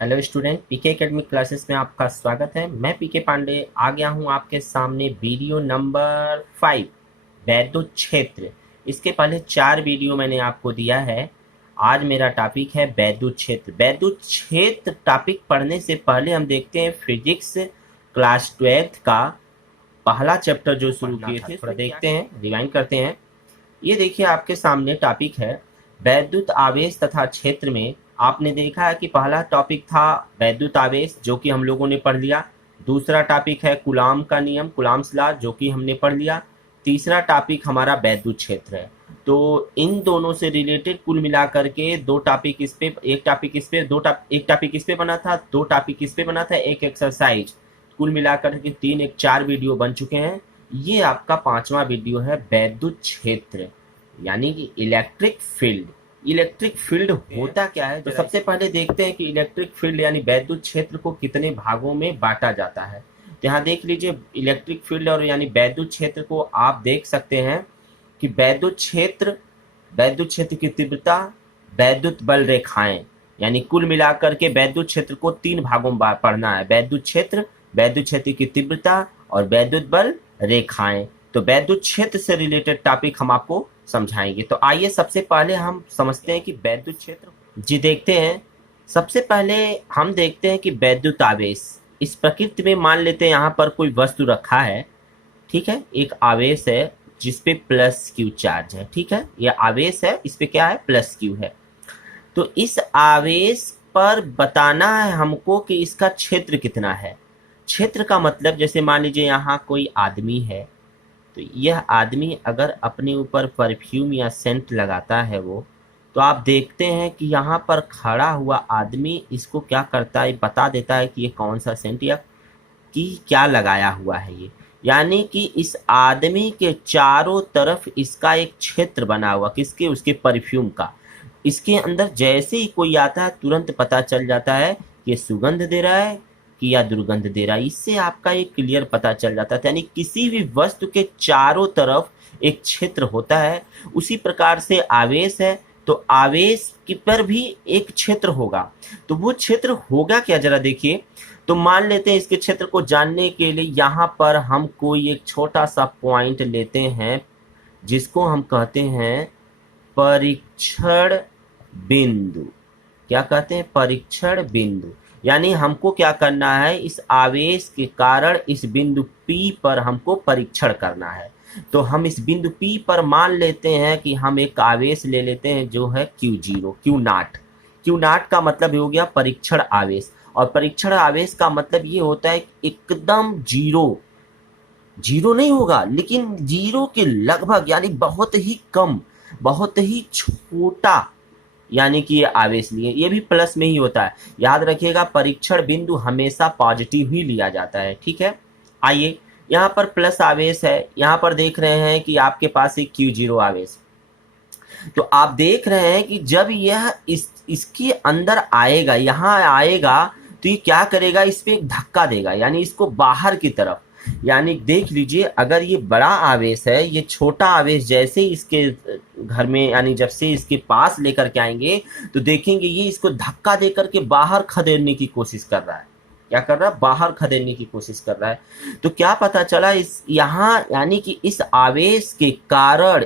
Hello student, पीके academic classes में आपका स्वागत है। मैं पीके पांडे आ गया हूं आपके सामने वीडियो नंबर 5 वैद्युत क्षेत्र। इसके पहले 4 वीडियो मैंने आपको दिया है। आज मेरा टॉपिक है वैद्युत क्षेत्र। वैद्युत क्षेत्र टॉपिक पढ़ने से पहले हम देखते हैं फिजिक्स क्लास 12th का पहला चैप्टर जो शुरू किए थे, थोड़ा देखते हैं, रिवाइंड करते हैं। ये देखिए आपके सामने टॉपिक है वैद्युत आवेश तथा क्षेत्र में। आपने देखा है कि पहला टॉपिक था वैद्युत आवेश, जो कि हम लोगों ने पढ़ लिया। दूसरा टॉपिक है कूलाम का नियम, कूलाम्स लॉ, जो कि हमने पढ़ लिया। तीसरा टॉपिक हमारा वैद्युत क्षेत्र है। तो इन दोनों से रिलेटेड कुल मिलाकर के दो टॉपिक इस पे, एक टॉपिक इस पे, एक टॉपिक इस पे बना था, दो टॉपिक इस पे बना था, एक एक्सरसाइज। कुल मिलाकर के 3 एक 4 वीडियो बन चुके हैं। ये आपका 5वां वीडियो है वैद्युत क्षेत्र, यानी कि इलेक्ट्रिक फील्ड। इलेक्ट्रिक फील्ड होता क्या है, तो सबसे पहले देखते हैं कि इलेक्ट्रिक फील्ड यानी वैद्युत क्षेत्र को कितने भागों में बांटा जाता है। तो यहाँ देख लीजिए इलेक्ट्रिक फील्ड और यानी वैद्युत क्षेत्र को आप देख सकते हैं कि वैद्युत क्षेत्र की तीव्रता, वैद्युत बल रेखाएं, यानी कुल मिलाकर के वैद्युत क्षेत्र को 3 भागों में पढ़ना है। वैद्युत क्षेत्र की तीव्रता और वैद्युत बल रेखाएं। तो वैद्युत क्षेत्र से रिलेटेड टॉपिक हम आपको समझाएंगे। तो आइए सबसे पहले हम समझते हैं कि वैद्युत क्षेत्र जी देखते हैं। सबसे पहले हम देखते हैं कि वैद्युत आवेश इस प्रकृति में, मान लेते हैं यहाँ पर कोई वस्तु रखा है, ठीक है, एक आवेश है जिसपे प्लस क्यू चार्ज है, ठीक है, यह आवेश है, इस पे क्या है, प्लस क्यू है। तो इस आवेश पर बताना है हमको कि इसका क्षेत्र कितना है। क्षेत्र का मतलब जैसे मान लीजिए यहाँ कोई आदमी है, तो यह आदमी अगर अपने ऊपर परफ्यूम या सेंट लगाता है वो, तो आप देखते हैं कि यहाँ पर खड़ा हुआ आदमी इसको क्या करता है, बता देता है कि ये कौन सा सेंट या कि क्या लगाया हुआ है ये। यानी कि इस आदमी के चारों तरफ इसका एक क्षेत्र बना हुआ, किसके, उसके परफ्यूम का। इसके अंदर जैसे ही कोई आता है तुरंत पता चल जाता है कि ये सुगंध दे रहा है कि या दुर्गंध दे रहा है। इससे आपका एक क्लियर पता चल जाता है। यानी किसी भी वस्तु के चारों तरफ एक क्षेत्र होता है। उसी प्रकार से आवेश है, तो आवेश की पर भी एक क्षेत्र होगा। तो वो क्षेत्र होगा क्या, जरा देखिए। तो मान लेते हैं इसके क्षेत्र को जानने के लिए यहाँ पर हम कोई एक छोटा सा पॉइंट लेते हैं, जिसको हम कहते हैं परीक्षण बिंदु। क्या कहते हैं, परीक्षण बिंदु। यानी हमको क्या करना है, इस आवेश के कारण इस बिंदु P पर हमको परीक्षण करना है। तो हम इस बिंदु P पर मान लेते हैं कि हम एक आवेश ले लेते हैं जो है Q0, Q0 का मतलब हो गया परीक्षण आवेश। और परीक्षण आवेश का मतलब ये होता है कि एकदम जीरो नहीं होगा, लेकिन जीरो के लगभग, यानी बहुत ही कम, बहुत ही छोटा, यानी कि ये आवेश लिए, ये भी प्लस में ही होता है। याद रखिएगा परीक्षण बिंदु हमेशा पॉजिटिव ही लिया जाता है, ठीक है। आइए यहाँ पर प्लस आवेश है, यहाँ पर देख रहे हैं कि आपके पास एक Q0 आवेश। तो आप देख रहे हैं कि जब यह इसके अंदर आएगा, यहाँ आएगा, तो ये क्या करेगा, इस पे एक धक्का देगा, यानी इसको बाहर की तरफ। यानी देख लीजिए अगर ये बड़ा आवेश है, ये छोटा आवेश जैसे इसके घर में, यानी जब से इसके पास लेकर के आएंगे, तो देखेंगे ये इसको धक्का देकर के बाहर खदेड़ने की कोशिश कर रहा है। क्या कर रहा है, बाहर खदेड़ने की कोशिश कर रहा है। तो क्या पता चला, इस यहाँ यानी कि इस आवेश के कारण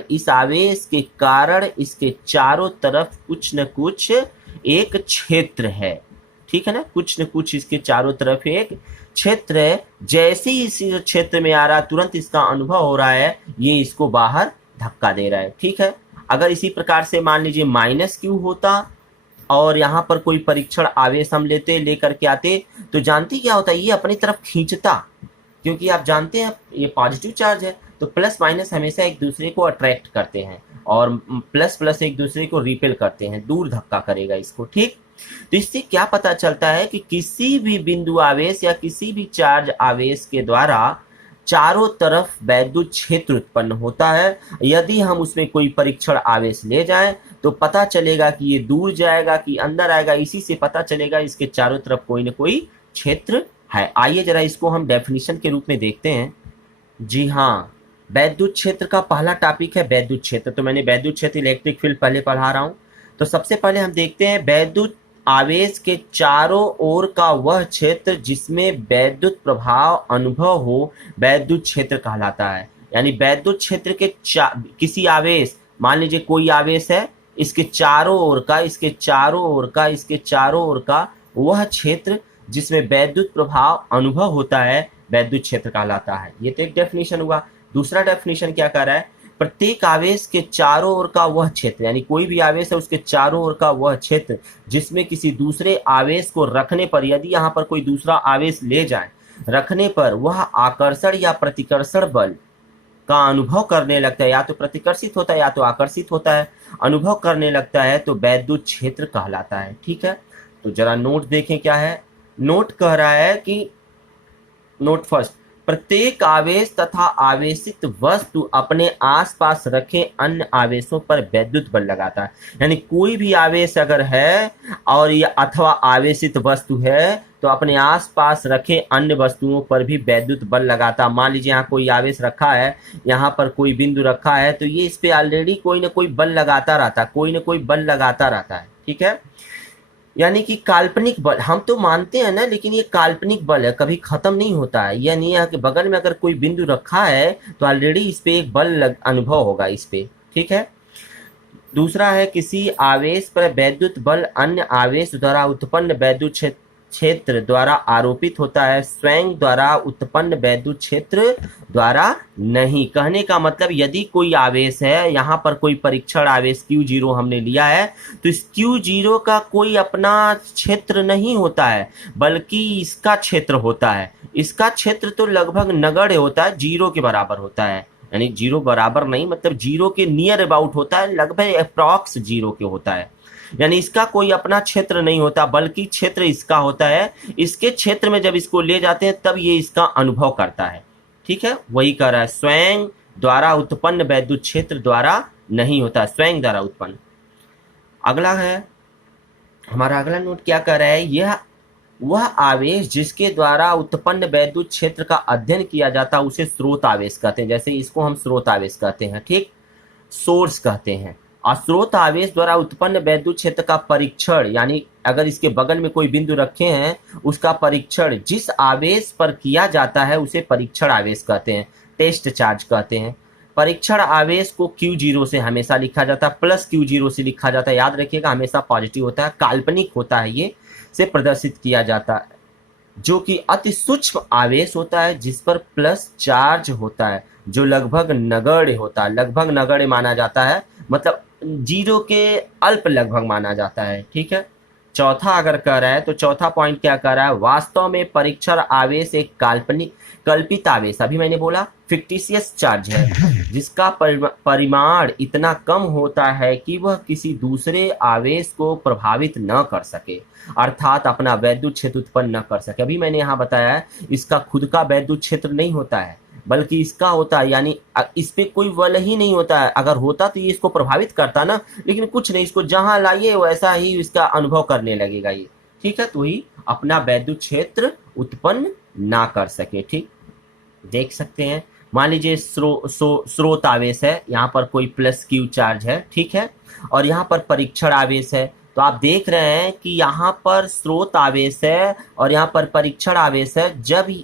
इसके चारों तरफ कुछ न कुछ एक क्षेत्र है, ठीक है ना, कुछ न कुछ इसके चारों तरफ एक क्षेत्र है। जैसे ही इस क्षेत्र में आ रहा है तुरंत इसका अनुभव हो रहा है ये इसको बाहर धक्का दे रहा है, ठीक है। अगर इसी प्रकार से मान लीजिए माइनस क्यू होता और यहाँ पर कोई परीक्षण आवेश हम लेकर के आते, तो जानती क्या होता है, ये अपनी तरफ खींचता, क्योंकि आप जानते हैं ये पॉजिटिव चार्ज है, तो प्लस माइनस हमेशा एक दूसरे को अट्रैक्ट करते हैं और प्लस प्लस एक दूसरे को रिपेल करते हैं, दूर धक्का करेगा इसको, ठीक। तो इससे क्या पता चलता है कि किसी भी बिंदु आवेश या किसी भी चार्ज आवेश के द्वारा चारों तरफ वैद्युत क्षेत्र उत्पन्न होता है। यदि हम उसमें कोई परीक्षण आवेश ले जाएं तो पता चलेगा कि ये दूर जाएगा कि अंदर आएगा, इसी से पता चलेगा इसके चारों तरफ कोई ना कोई क्षेत्र है। आइए जरा इसको हम डेफिनेशन के रूप में देखते हैं। जी हाँ, वैद्युत क्षेत्र का पहला टॉपिक है वैद्युत क्षेत्र। तो मैंने वैद्युत क्षेत्र, इलेक्ट्रिक फील्ड पहले पढ़ा रहा हूँ। तो सबसे पहले हम देखते हैं वैद्युत आवेश के चारों ओर का वह क्षेत्र जिसमें वैद्युत प्रभाव अनुभव हो वैद्युत क्षेत्र कहलाता है। यानी वैद्युत क्षेत्र के किसी आवेश, मान लीजिए कोई आवेश है, इसके चारों ओर का, इसके चारों ओर का, इसके चारों ओर का वह क्षेत्र जिसमें वैद्युत प्रभाव अनुभव होता है वैद्युत क्षेत्र कहलाता है। ये तो एक डेफिनेशन हुआ। दूसरा डेफिनेशन क्या कर रहा है, प्रत्येक आवेश के चारों ओर का वह क्षेत्र, यानी कोई भी आवेश है उसके चारों ओर का वह क्षेत्र जिसमें किसी दूसरे आवेश को रखने पर, यदि यहाँ पर कोई दूसरा आवेश ले जाए, रखने पर वह आकर्षण या प्रतिकर्षण बल का अनुभव करने लगता है, या तो प्रतिकर्षित होता है या तो आकर्षित होता है, अनुभव करने लगता है, तो वैद्युत क्षेत्र कहलाता है। ठीक है, तो जरा नोट देखें क्या है। नोट कह रहा है कि नोट फर्स्ट, प्रत्येक आवेश तथा आवेशित वस्तु अपने आसपास रखे अन्य आवेशों पर वैद्युत बल लगाता है। यानी कोई भी आवेश अगर है और या अथवा आवेशित वस्तु है तो अपने आसपास रखे अन्य वस्तुओं पर भी वैद्युत बल लगाता। मान लीजिए यहाँ कोई आवेश रखा है, यहाँ पर कोई बिंदु रखा है, तो ये इस पे ऑलरेडी कोई ना कोई बल लगाता रहता है, कोई ना कोई बल लगाता रहता है। ठीक है, यानी कि काल्पनिक बल हम तो मानते हैं ना, लेकिन ये काल्पनिक बल है, कभी खत्म नहीं होता है। यह नहीं है कि बगल में अगर कोई बिंदु रखा है तो ऑलरेडी इस पे एक बल अनुभव होगा इस पे। ठीक है, दूसरा है किसी आवेश पर वैद्युत बल अन्य आवेश द्वारा उत्पन्न वैद्युत क्षेत्र द्वारा आरोपित होता है, स्वयं द्वारा उत्पन्न वैद्युत क्षेत्र द्वारा नहीं। कहने का मतलब यदि कोई आवेश है, यहाँ पर कोई परीक्षण आवेश Q0 हमने लिया है, तो इस Q0 का कोई अपना क्षेत्र नहीं होता है, बल्कि इसका क्षेत्र होता है। इसका क्षेत्र तो लगभग नगण्य होता है, 0 के बराबर होता है। यानी 0 बराबर नहीं, मतलब 0 के नियर अबाउट होता है, लगभग अप्रॉक्स 0 के होता है। यानी इसका कोई अपना क्षेत्र नहीं होता, बल्कि क्षेत्र इसका होता है। इसके क्षेत्र में जब इसको ले जाते हैं तब ये इसका अनुभव करता है। ठीक है, वही कह रहा है, स्वयं द्वारा उत्पन्न वैद्युत क्षेत्र द्वारा नहीं होता, स्वयं द्वारा उत्पन्न। अगला है हमारा अगला नोट क्या कर रहा है, यह वह आवेश जिसके द्वारा उत्पन्न वैद्युत क्षेत्र का अध्ययन किया जाता है उसे स्रोत आवेश कहते हैं। जैसे इसको हम स्रोत आवेश कहते हैं, ठीक, सोर्स कहते हैं। स्रोत आवेश द्वारा उत्पन्न वैद्युत क्षेत्र का परीक्षण, यानी अगर इसके बगल में कोई बिंदु रखे हैं उसका परीक्षण जिस आवेश पर किया जाता है उसे परीक्षण आवेश कहते हैं, टेस्ट चार्ज कहते हैं। परीक्षण आवेश को Q0 से हमेशा लिखा जाता है, प्लस Q0 से लिखा जाता है, याद रखिएगा हमेशा पॉजिटिव होता है, काल्पनिक होता है, ये से प्रदर्शित किया जाता है, जो कि अति सूक्ष्म आवेश होता है जिस पर प्लस चार्ज होता है, जो लगभग नगण्य होता है। लगभग नगण्य माना जाता है, मतलब 0 के अल्प लगभग माना जाता है। ठीक है, चौथा अगर कह रहा है तो चौथा पॉइंट क्या कह रहा है, वास्तव में परीक्षण आवेश एक काल्पनिक कल्पित आवेश, अभी मैंने बोला फिक्टिशियस चार्ज है, जिसका परिमाण इतना कम होता है कि वह किसी दूसरे आवेश को प्रभावित न कर सके, अर्थात अपना वैद्युत क्षेत्र उत्पन्न न कर सके। अभी मैंने यहाँ बताया है इसका खुद का वैद्युत क्षेत्र नहीं होता है, बल्कि इसका होता है, यानी इस पे कोई बल ही नहीं होता है। अगर होता तो ये इसको प्रभावित करता ना, लेकिन कुछ नहीं, इसको जहां लाइए वैसा ही इसका अनुभव करने लगेगा ये। ठीक है, तो ही अपना वैद्युत क्षेत्र उत्पन्न ना कर सके। ठीक, देख सकते हैं, मान लीजिए स्रोत आवेश है, यहाँ पर कोई प्लस Q चार्ज है, ठीक है, और यहाँ पर परीक्षण आवेश है। तो आप देख रहे हैं कि यहाँ पर स्रोत आवेश है और यहाँ पर परीक्षण आवेश है। जब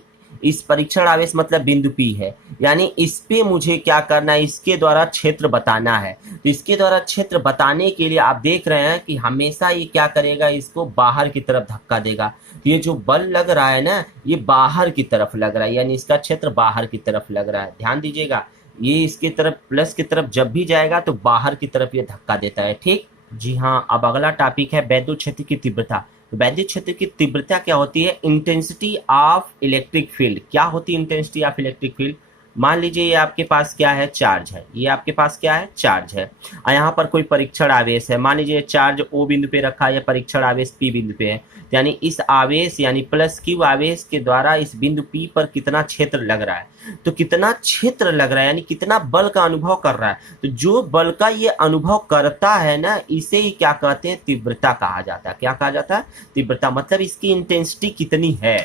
इस परीक्षण आवेश मतलब बिंदु P है, यानी इस पे मुझे क्या करना है, इसके द्वारा क्षेत्र बताना है। तो इसके द्वारा क्षेत्र बताने के लिए आप देख रहे हैं कि हमेशा ये क्या करेगा, इसको बाहर की तरफ धक्का देगा। तो ये जो बल लग रहा है ना, ये बाहर की तरफ लग रहा है, यानी इसका क्षेत्र बाहर की तरफ लग रहा है। ध्यान दीजिएगा, ये इसके तरफ प्लस की तरफ जब भी जाएगा तो बाहर की तरफ ये धक्का देता है। ठीक, जी हाँ। अब अगला टॉपिक है वैद्युत क्षेत्र की तीव्रता। तो वैद्युत क्षेत्र की तीव्रता क्या होती है, इंटेंसिटी ऑफ इलेक्ट्रिक फील्ड। क्या होती है इंटेंसिटी ऑफ इलेक्ट्रिक फील्ड, मान लीजिए ये आपके पास क्या है, चार्ज है, ये आपके पास क्या है, चार्ज है, और यहाँ पर कोई परीक्षण आवेश है। मान लीजिए चार्ज O बिंदु पे रखा है या परीक्षण आवेश P बिंदु पे है, यानी इस आवेश यानी प्लस Q आवेश के द्वारा इस बिंदु P पर कितना क्षेत्र लग रहा है। तो कितना क्षेत्र लग रहा है यानी कितना बल का अनुभव कर रहा है। तो जो बल का ये अनुभव करता है ना, इसे ही क्या कहते हैं, तीव्रता कहा जाता है। क्या कहा जाता है, तीव्रता, मतलब इसकी इंटेंसिटी कितनी है।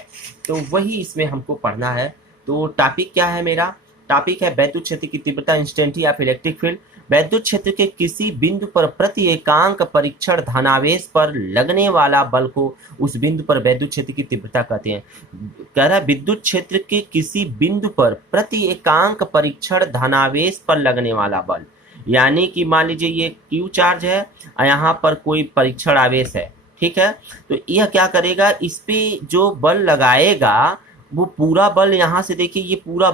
तो वही इसमें हमको पढ़ना है। तो टॉपिक क्या है मेरा, टॉपिक है वैद्युत क्षेत्र की तीव्रता, इंस्टेंसिटी ऑफ इलेक्ट्रिक फील्ड। वैद्युत क्षेत्र के किसी बिंदु पर प्रति एकांक परीक्षण धनावेश पर लगने वाला बल को उस बिंदु पर वैद्युत क्षेत्र की तीव्रता कहते हैं। कह रहा है विद्युत क्षेत्र के किसी बिंदु पर प्रति एकांक परीक्षण धनावेश पर लगने वाला बल, यानी कि मान लीजिए ये क्यू चार्ज है और यहाँ पर कोई परीक्षण आवेश है, ठीक है। तो यह क्या करेगा, इस पे जो बल लगाएगा वो पूरा बल, यहाँ से देखिए ये पूरा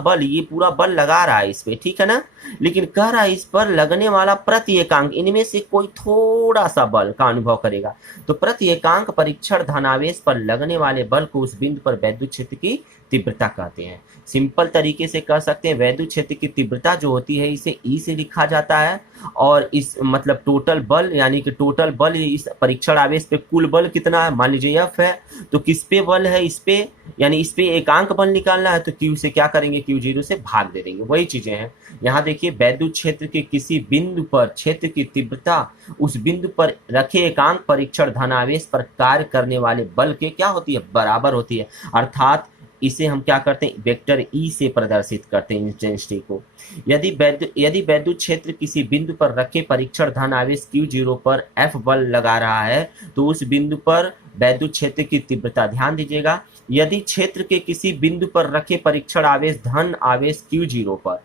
बल लगा रहा है इस पे, ठीक है ना। लेकिन कह रहा है इस पर लगने वाला प्रति एकांक, इनमें से कोई थोड़ा सा बल का अनुभव करेगा। तो प्रति एकांक परीक्षण धनावेश पर लगने वाले बल को उस बिंदु पर वैद्युत क्षेत्र की तीव्रता कहते हैं। सिंपल तरीके से कह सकते हैं वैद्युत क्षेत्र की तीव्रता जो होती है इसे ई से लिखा जाता है, और इस मतलब टोटल बल, यानी कि टोटल बल इस परीक्षण आवेश पे कुल बल कितना है, मान लीजिए एफ है, तो किस पे बल है, इस पे, यानी इस पे एकांक बल निकालना है तो क्यू से क्या करेंगे, क्यू जीरो से भाग दे देंगे, वही चीजें हैं। यहाँ देखिए वैद्युत क्षेत्र के किसी बिंदु पर क्षेत्र की तीव्रता उस बिंदु पर रखे एकांक परीक्षण धनावेश पर कार्य करने वाले बल के क्या होती है, बराबर होती है। अर्थात इसे हम क्या करते हैं, वेक्टर ई से प्रदर्शित करते हैं इंटेंसिटी को। यदि वैद्युत क्षेत्र किसी बिंदु पर रखे परीक्षण धन आवेश Q0 पर F बल लगा रहा है तो उस बिंदु पर वैद्युत क्षेत्र की तीव्रता, ध्यान दीजिएगा, यदि क्षेत्र के किसी बिंदु पर रखे परीक्षण आवेश धन आवेश Q0 पर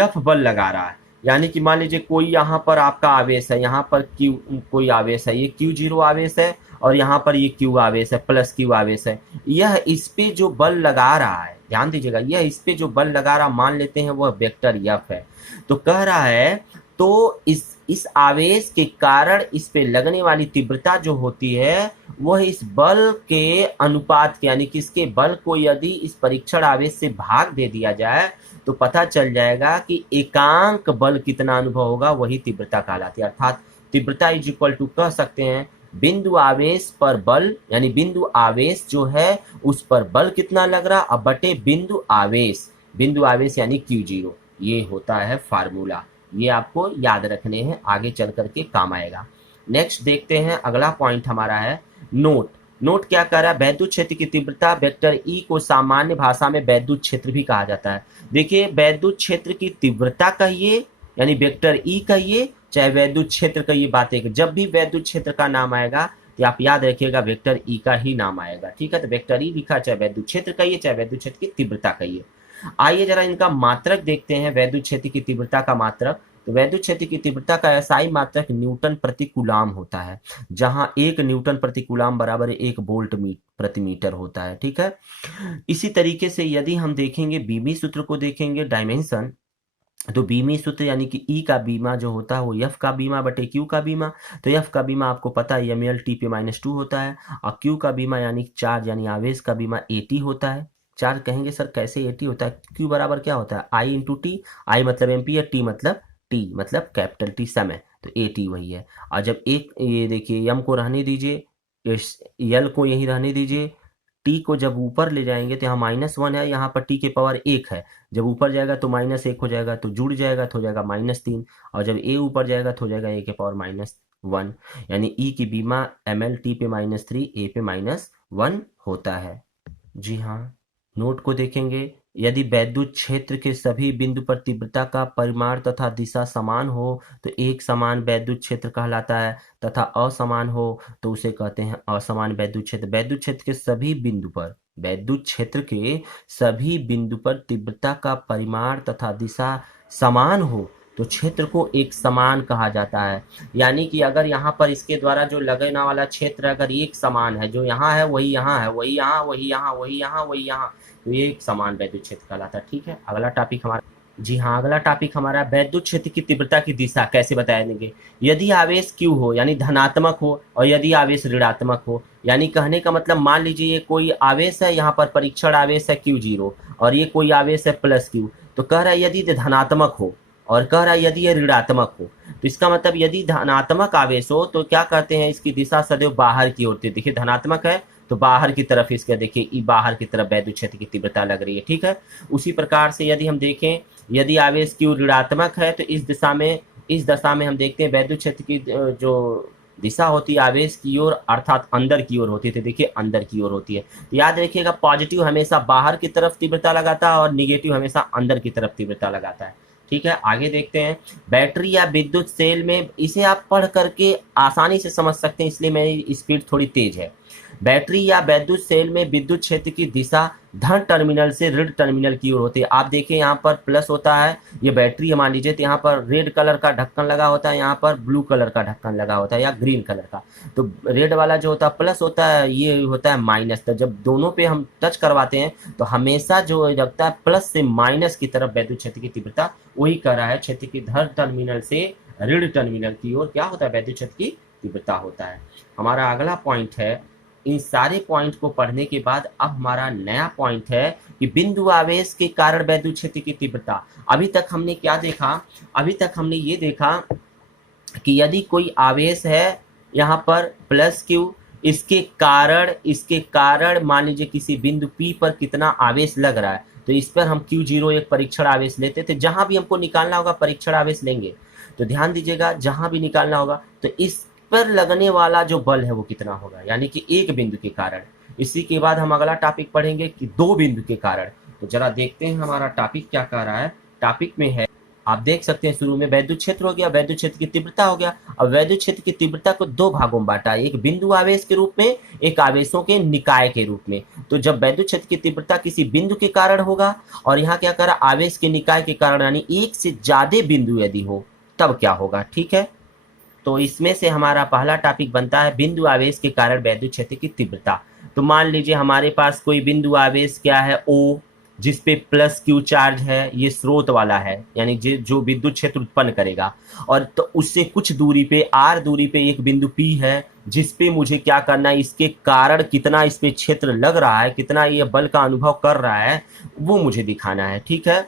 F बल लगा रहा है, यानी कि मान लीजिए कोई यहाँ पर आपका आवेश है, यहाँ पर कोई आवेश है, ये Q0 आवेश है और यहाँ पर ये Q आवेश है, प्लस Q आवेश है, यह इस पे जो बल लगा रहा है, ध्यान दीजिएगा, यह इस पे जो बल लगा रहा मान लेते हैं वह वेक्टर F है। तो कह रहा है तो इस आवेश के कारण इस पे लगने वाली तीव्रता जो होती है वह इस बल के अनुपात के, यानी कि इसके बल को यदि इस परीक्षण आवेश से भाग दे दिया जाए तो पता चल जाएगा कि एकांक बल कितना अनुभव होगा, वही तीव्रता कहलाती है। अर्थात तीव्रता इज इक्वल टू कह सकते हैं बिंदु आवेश पर बल, यानी बिंदु आवेश जो है उस पर बल कितना लग रहा अब बटे बिंदु आवेश यानी Q0, ये होता है फार्मूला। ये आपको याद रखने हैं, आगे चल करके काम आएगा। नेक्स्ट देखते हैं, अगला पॉइंट हमारा है नोट क्या कर रहा है, वैद्युत क्षेत्र की तीव्रता वेक्टर ई को सामान्य भाषा में वैद्युत क्षेत्र भी कहा जाता है। देखिए वैद्युत क्षेत्र की तीव्रता कहिए यानी वेक्टर ई कहिए चाहे वैद्युत क्षेत्र का, ये बात है कि जब भी वैद्युत क्षेत्र का नाम आएगा तो आप याद रखिएगा वेक्टर ई का ही नाम आएगा, ठीक है। तो वेक्टर ई लिखा चाहे वैद्युत क्षेत्र कहिए चाहे वैद्युत क्षेत्र की तीव्रता कहिए। आइए जरा इनका मात्रक देखते हैं, वैद्युत क्षेत्र की तीव्रता का मात्रक। तो वैद्युत क्षेत्र की तीव्रता का एसआई मात्रक न्यूटन प्रति कूलाम होता है, जहां 1 न्यूटन प्रति कूलाम बराबर 1 वोल्ट प्रति मीटर होता है, ठीक है। इसी तरीके से यदि हम देखेंगे बीमी सूत्र को देखेंगे डायमेंशन, तो बीमी सूत्र यानी कि ई का बीमा जो होता है वो एफ का बीमा बटे क्यू का बीमा। तो एफ का बीमा आपको पता है ml t पे -2 होता है, और क्यू का बीमा यानी चार्ज यानी आवेश का बीमा at होता है। चार्ज कहेंगे सर कैसे at होता है, क्यू बराबर क्या होता है I इंटू टी, आई मतलब एम्पियर, टी मतलब कैपिटल टी समय, तो at वही है। और जब एक ये देखिए m को रहने दीजिए, l को यही रहने दीजिए, टी को जब ऊपर ले जाएंगे तो यहाँ -1 है, यहाँ पर टी के पावर 1 है, जब ऊपर जाएगा तो -1 हो जाएगा, तो जुड़ जाएगा तो हो जाएगा -3, और जब ए ऊपर जाएगा तो हो जाएगा ए के पावर -1, यानी ई की बीमा ml t पे -3 ए पे -1 होता है। जी हाँ, नोट को देखेंगे, यदि वैद्युत क्षेत्र के सभी बिंदु पर तीव्रता का परिमाण तथा दिशा समान हो तो एक समान वैद्युत क्षेत्र कहलाता है, तथा असमान हो तो उसे कहते हैं असमान वैद्युत क्षेत्र। वैद्युत क्षेत्र के सभी बिंदु पर तीव्रता का परिमाण तथा दिशा समान हो तो क्षेत्र को एक समान कहा जाता है। यानी कि अगर यहाँ पर इसके द्वारा जो लगने वाला क्षेत्र अगर एक समान है, जो यहाँ है वही यहाँ है, वही यहाँ, वही यहाँ, वही यहाँ, वही यहाँ, तो ये एक समान वैद्युत क्षेत्र कहलाता है, ठीक है। अगला टॉपिक हमारा, जी हाँ, अगला टॉपिक हमारा वैद्युत क्षेत्र की तीव्रता की दिशा कैसे बताएंगे। यदि आवेश Q हो यानी धनात्मक हो और यदि आवेश ऋणात्मक हो, यानी कहने का मतलब मान लीजिए ये कोई आवेश है, यहाँ पर परीक्षण आवेश है Q0 और ये कोई आवेश है +Q, तो कह रहा है यदि धनात्मक हो और कह रहा है यदि ये ऋणात्मक हो, तो इसका मतलब यदि धनात्मक आवेश हो तो क्या कहते हैं इसकी दिशा सदैव बाहर की ओर होती है। देखिए धनात्मक है तो बाहर की तरफ इसका देखिए ई बाहर की तरफ वैद्युत क्षेत्र की तीव्रता लग रही है, ठीक है। उसी प्रकार से यदि हम देखें यदि आवेश Q ऋणात्मक है तो इस दशा में हम देखते हैं वैद्युत क्षेत्र की जो दिशा होती है आवेश की ओर अर्थात अंदर की ओर होती है, तो देखिए अंदर की ओर होती है। तो याद रखिएगा पॉजिटिव हमेशा बाहर की तरफ तीव्रता लगाता है और निगेटिव हमेशा अंदर की तरफ तीव्रता लगाता है। ठीक है, आगे देखते हैं। बैटरी या विद्युत सेल में, इसे आप पढ़ करके आसानी से समझ सकते हैं, इसलिए मेरी स्पीड थोड़ी तेज है। बैटरी या विद्युत सेल में विद्युत क्षेत्र की दिशा धन टर्मिनल से ऋण टर्मिनल की ओर होती है। आप देखिए यहाँ पर प्लस होता है, ये बैटरी है मान लीजिए, तो यहाँ पर रेड कलर का ढक्कन लगा होता है, यहाँ पर ब्लू कलर का ढक्कन लगा होता है या ग्रीन कलर का। तो रेड वाला जो होता है प्लस होता है, ये होता है माइनस। तो जब दोनों पे हम टच करवाते हैं तो हमेशा जो लगता है प्लस से माइनस की तरफ विद्युत क्षेत्र की तीव्रता, वही कर रहा है क्षेत्र की धन टर्मिनल से ऋण टर्मिनल की ओर क्या होता है, विद्युत क्षेत्र की तीव्रता होता है। हमारा अगला पॉइंट है, इन सारे पॉइंट को पढ़ने के बाद अब हमारा नया पॉइंट है कि बिंदु आवेश के कारण विद्युत क्षेत्र की तीव्रता। अभी तक हमने क्या देखा, अभी तक हमने ये देखा कि यदि कोई आवेश है यहाँ पर प्लस क्यू, इसके कारण मान लीजिए किसी बिंदु P पर कितना आवेश लग रहा है, तो इस पर हम Q0 एक परीक्षण आवेश लेते थे। जहां भी हमको निकालना होगा परीक्षण आवेश लेंगे, तो ध्यान दीजिएगा जहां भी निकालना होगा तो इस पर लगने वाला जो बल है वो कितना होगा, यानी कि एक बिंदु के कारण। इसी के बाद हम अगला टॉपिक पढ़ेंगे कि दो बिंदु के कारण। तो जरा देखते हैं हमारा टॉपिक क्या कह रहा है। टॉपिक में है, आप देख सकते हैं शुरू में विद्युत क्षेत्र हो गया, विद्युत क्षेत्र की तीव्रता हो गया। अब विद्युत क्षेत्र की तीव्रता को दो भागों में बांटा, एक बिंदु आवेश के रूप में, एक आवेशों के निकाय के रूप में। तो जब विद्युत क्षेत्र की तीव्रता किसी बिंदु के कारण होगा और यहाँ क्या करा, आवेश के निकाय के कारण, यानी एक से ज्यादा बिंदु यदि हो तब क्या होगा, ठीक है। तो इसमें से हमारा पहला टॉपिक बनता है बिंदु आवेश के कारण विद्युत क्षेत्र की तीव्रता। तो मान लीजिए हमारे पास कोई बिंदु आवेश क्या है, O, जिस पे प्लस क्यू चार्ज है, ये स्रोत वाला है, यानी जो विद्युत क्षेत्र उत्पन्न करेगा। और तो उससे कुछ दूरी पे, R दूरी पे एक बिंदु P है, जिस पे मुझे क्या करना है, इसके कारण कितना इस पे क्षेत्र लग रहा है, कितना ये बल का अनुभव कर रहा है, वो मुझे दिखाना है, ठीक है।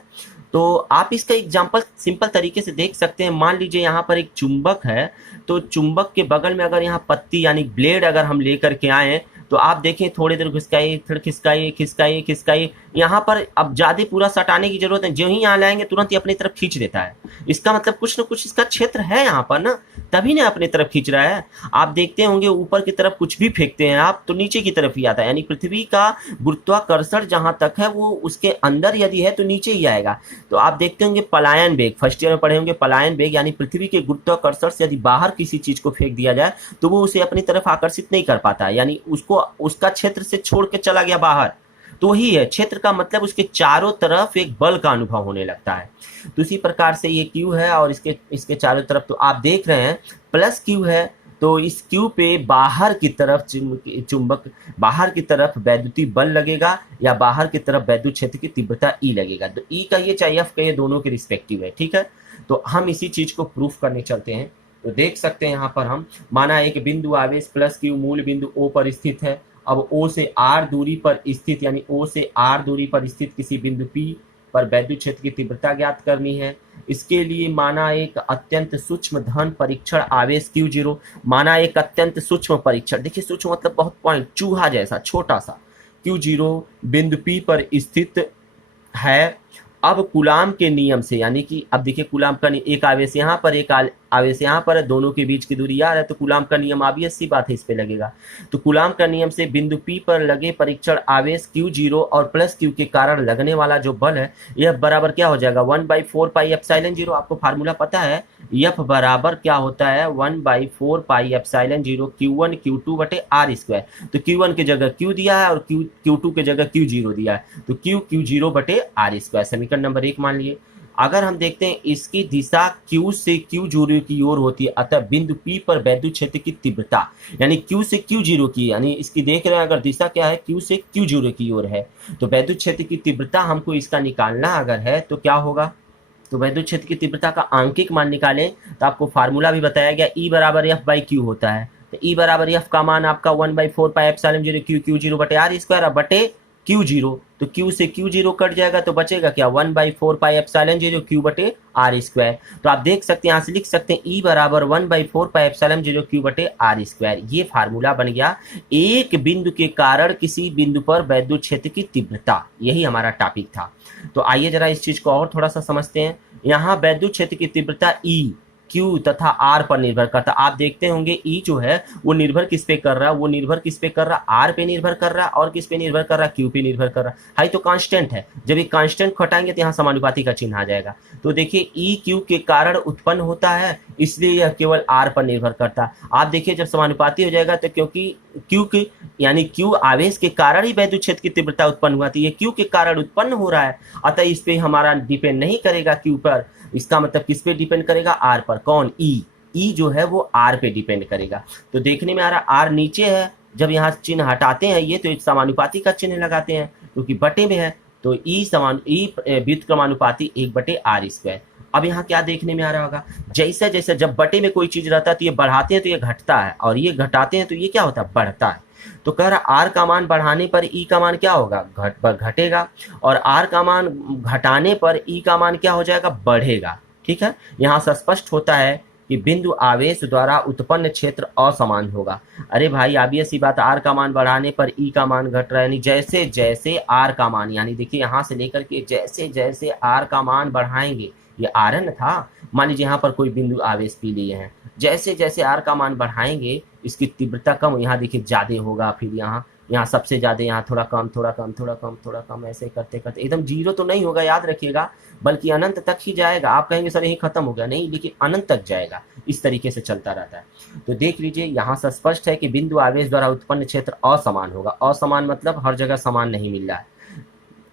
तो आप इसका एग्जाम्पल सिंपल तरीके से देख सकते हैं। मान लीजिए यहाँ पर एक चुंबक है, तो चुंबक के बगल में अगर यहाँ पत्ती यानी ब्लेड अगर हम लेकर के आए, तो आप देखें थोड़ी देर खिसकाइए, फिर खिसकाइए खिसकाइए खिसकाइए, यहाँ पर अब ज्यादा पूरा सटाने की जरूरत है, जो ही यहाँ लाएंगे तुरंत ही अपनी तरफ खींच देता है। इसका मतलब कुछ न कुछ इसका क्षेत्र है यहाँ पर ना, तभी ना अपनी तरफ खींच रहा है। आप देखते होंगे ऊपर की तरफ कुछ भी फेंकते हैं आप, तो नीचे की तरफ ही आता है, यानी पृथ्वी का गुरुत्वाकर्षण जहां तक है वो उसके अंदर यदि है तो नीचे ही आएगा। तो आप देखते होंगे पलायन वेग, फर्स्ट ईयर में पढ़े होंगे पलायन वेग, यानी पृथ्वी के गुरुत्वाकर्षण से यदि बाहर किसी चीज को फेंक दिया जाए तो वो उसे अपनी तरफ आकर्षित नहीं कर पाता, यानी उसको उसका क्षेत्र से छोड़ के चला गया बाहर। तो वही है क्षेत्र का मतलब, उसके चारों तरफ एक बल का अनुभव होने लगता है। तो इसी प्रकार से ये Q है और इसके चारों तरफ तो आप देख रहे हैं प्लस Q है, तो इस Q पे बाहर की तरफ चुंबक, बाहर की तरफ वैद्युतीय बल लगेगा या बाहर की तरफ वैद्युत क्षेत्र की तीव्रता E लगेगा। तो E कहिए चाहे F कहिए, दोनों के रिस्पेक्टिव है, ठीक है। तो हम इसी चीज को प्रूफ करने चलते हैं। तो देख सकते हैं यहाँ पर हम, माना एक बिंदु आवेश प्लस Q मूल बिंदु O पर स्थित है। अब O से R दूरी पर स्थित, यानी O से R दूरी पर स्थित किसी बिंदु P पर वैद्युत क्षेत्र की तीव्रता ज्ञात करनी है। इसके लिए माना एक अत्यंत सूक्ष्म धन परीक्षण आवेश Q0, माना एक अत्यंत सूक्ष्म परीक्षण, देखिए सूक्ष्म मतलब बहुत पॉइंट, चूहा जैसा छोटा सा, Q0 बिंदु P पर स्थित है। अब कूलाम के नियम से, यानी कि अब देखिए कूलाम का एक आवेश यहाँ पर, एक आवेश यहाँ पर है, दोनों के बीच की दूरी यार है, तो कूलाम का नियम ऑब्वियस सी बात है इस पे लगेगा। तो कूलाम का नियम से बिंदु P पर लगे परीक्षण आवेश Q0 और प्लस Q के कारण लगने वाला जो बल है, यह बराबर क्या हो जाएगा, 1/4 पाई एप्सिलॉन 0। आपको फार्मूला पता है, F बराबर क्या होता है, 1/4 पाई एप्सिलॉन 0 Q1 Q2 बटे R स्क्वायर। तो Q1 की जगह Q दिया है और Q2 की जगह Q0 दिया है, तो Q0 बटे R स्क्वायर, समीकरण नंबर 1 मान लिए। अगर हम देखते हैं इसकी दिशा Q से Q0 की ओर होती है, अतः बिंदु P पर वैद्युत क्षेत्र की तीव्रता, यानी Q से Q0 की, यानी इसकी देख रहे हैं अगर दिशा क्या है, Q से Q0 की ओर है, तो वैद्युत क्षेत्र की तीव्रता हमको इसका निकालना अगर है तो क्या होगा, तो वैद्युत क्षेत्र की तीव्रता का आंकिक मान निकालें तो आपको फार्मूला भी बताया गया, E बराबर F/Q होता है। तो E बराबर F का मान आपका 1/4 पाई एप्सिलॉन 0 Q0 बटे R स्क्वायर बटे Q0, तो Q से Q0 कट जाएगा तो बचेगा क्या, 1/4 पाई एप्सिलॉन 0 Q बटे R स्क्वायर। तो आप देख सकते हैं यहाँ से लिख सकते हैं E बराबर 1/4 पाई एप्सिलॉन 0 Q बटे R स्क्वायर। ये फार्मूला बन गया एक बिंदु के कारण किसी बिंदु पर वैद्युत क्षेत्र की तीव्रता, यही हमारा टॉपिक था। तो आइए जरा इस चीज को और थोड़ा सा समझते हैं। यहाँ वैद्युत क्षेत्र की तीव्रता E, क्यू तथा आर पर निर्भर करता है। आप देखते होंगे ई जो है वो निर्भर किस पे कर रहा है, वो निर्भर किस पे कर रहा है, आर पे निर्भर कर रहा है, और किस पे निर्भर कर रहा है, क्यू पे निर्भर कर रहा है। हाई तो कांस्टेंट है, जब ये कांस्टेंट को हटाएंगे तो यहाँ समानुपाती का चिन्ह आ जाएगा। तो देखिए ई क्यू के कारण उत्पन्न होता है, इसलिए यह केवल आर पर निर्भर करता है। आप देखिए जब समानुपाती हो जाएगा तो क्योंकि क्यू की यानी क्यू आवेश के कारण ही वैद्युत क्षेत्र की तीव्रता उत्पन्न हुआ थी, ये क्यू के कारण उत्पन्न हो रहा है, अतः इस पे हमारा डिपेंड नहीं करेगा क्यू पर। इसका मतलब किस पे डिपेंड करेगा, आर पर। कौन, ई। ई जो है वो आर पे डिपेंड करेगा। तो देखने में आ रहा आर नीचे है, जब यहाँ चिन्ह हटाते हैं ये तो समानुपाती का चिन्ह लगाते हैं क्योंकि बटे में है, तो ई व्युत्क्रमानुपाती 1/r²। अब यहाँ क्या देखने में आ रहा होगा, जैसे जैसे जब बटे में कोई चीज रहता है तो ये बढ़ाते हैं तो ये घटता है, और ये घटाते हैं तो ये क्या होता है, बढ़ता है। तो कह रहा आर का मान बढ़ाने पर ई का मान क्या होगा, घटेगा, और आर का मान घटाने पर ई का मान क्या हो जाएगा, बढ़ेगा। ठीक है, यहाँ से स्पष्ट होता है कि बिंदु आवेश द्वारा उत्पन्न क्षेत्र असमान होगा। अरे भाई ऑब्वियस सी बात, आर का मान बढ़ाने पर ई का मान घट रहा है, यानी जैसे जैसे आर का मान, यानी देखिए यहाँ से लेकर के जैसे जैसे आर का मान बढ़ाएंगे, ये आरन था, मान लीजिए यहाँ पर कोई बिंदु आवेश पी लिए हैं, जैसे जैसे आर का मान बढ़ाएंगे इसकी तीव्रता कम, यहाँ देखिए ज्यादा होगा, फिर यहाँ सबसे ज्यादा, यहाँ थोड़ा कम, थोड़ा कम, थोड़ा कम, थोड़ा कम, ऐसे करते करते एकदम जीरो तो नहीं होगा, याद रखिएगा, बल्कि अनंत तक ही जाएगा। आप कहेंगे सर यही खत्म हो गया, नहीं, लेकिन अनंत तक जाएगा, इस तरीके से चलता रहता है। तो देख लीजिए यहाँ से स्पष्ट है कि बिंदु आवेश द्वारा उत्पन्न क्षेत्र असमान होगा। असमान मतलब हर जगह समान नहीं मिल रहा है।